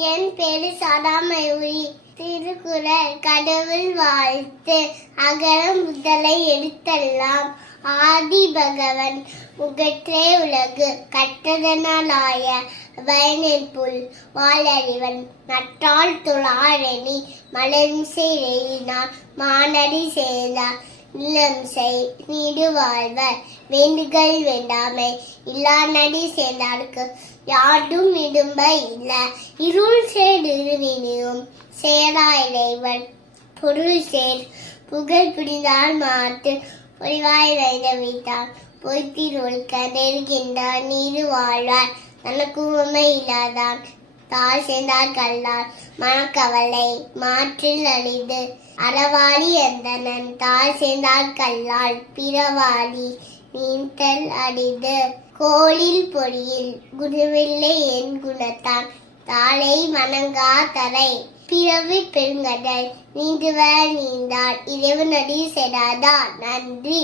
என் பேரு சடாமயூரி. திருக்குறள். கடவுள் வாழ்த்து. அகர முதலை எழுத்தெல்லாம் ஆதி பகவன் முகற்றே உலகு கற்றதனாலாய பயனில் புல் வாழறிவன் நட்டால் துளாரெனி மலர்மிசை எழினார் மானடி சேர்ந்தார் இல்லம் செய் நீடு வாழ்வர் வேண்டுகள் வேண்டாமை இல்லா நடி சேர்ந்தாருக்கு யாடும் இடும்ப இல்ல இருள் சேர் இருவினியும் சேரா இறைவன் பொருள் சேர் புகழ் புரிந்தால் மாத்து பொறிவாய் வைத வீட்டார் பொய்த்திருக்க நெருகின்றார் நீடு வாழ்வார் தனக்கு உண்மை இல்லாதான் தாழ் சேர்ந்தார் கல்லார் மனக்கவலை மாற்றில் அழிது அறவாளி எந்தனன் தாழ் சேர்ந்தார் கல்லால் பிறவாளி நீந்தல் அடிது கோளில் பொறியில் குணமில்லை என் குணத்தான் தாளை வணங்கா தரை பிறவி பெருங்கடல் நீந்துவர் நீந்தார் இறைவனடி செடாதான். நன்றி.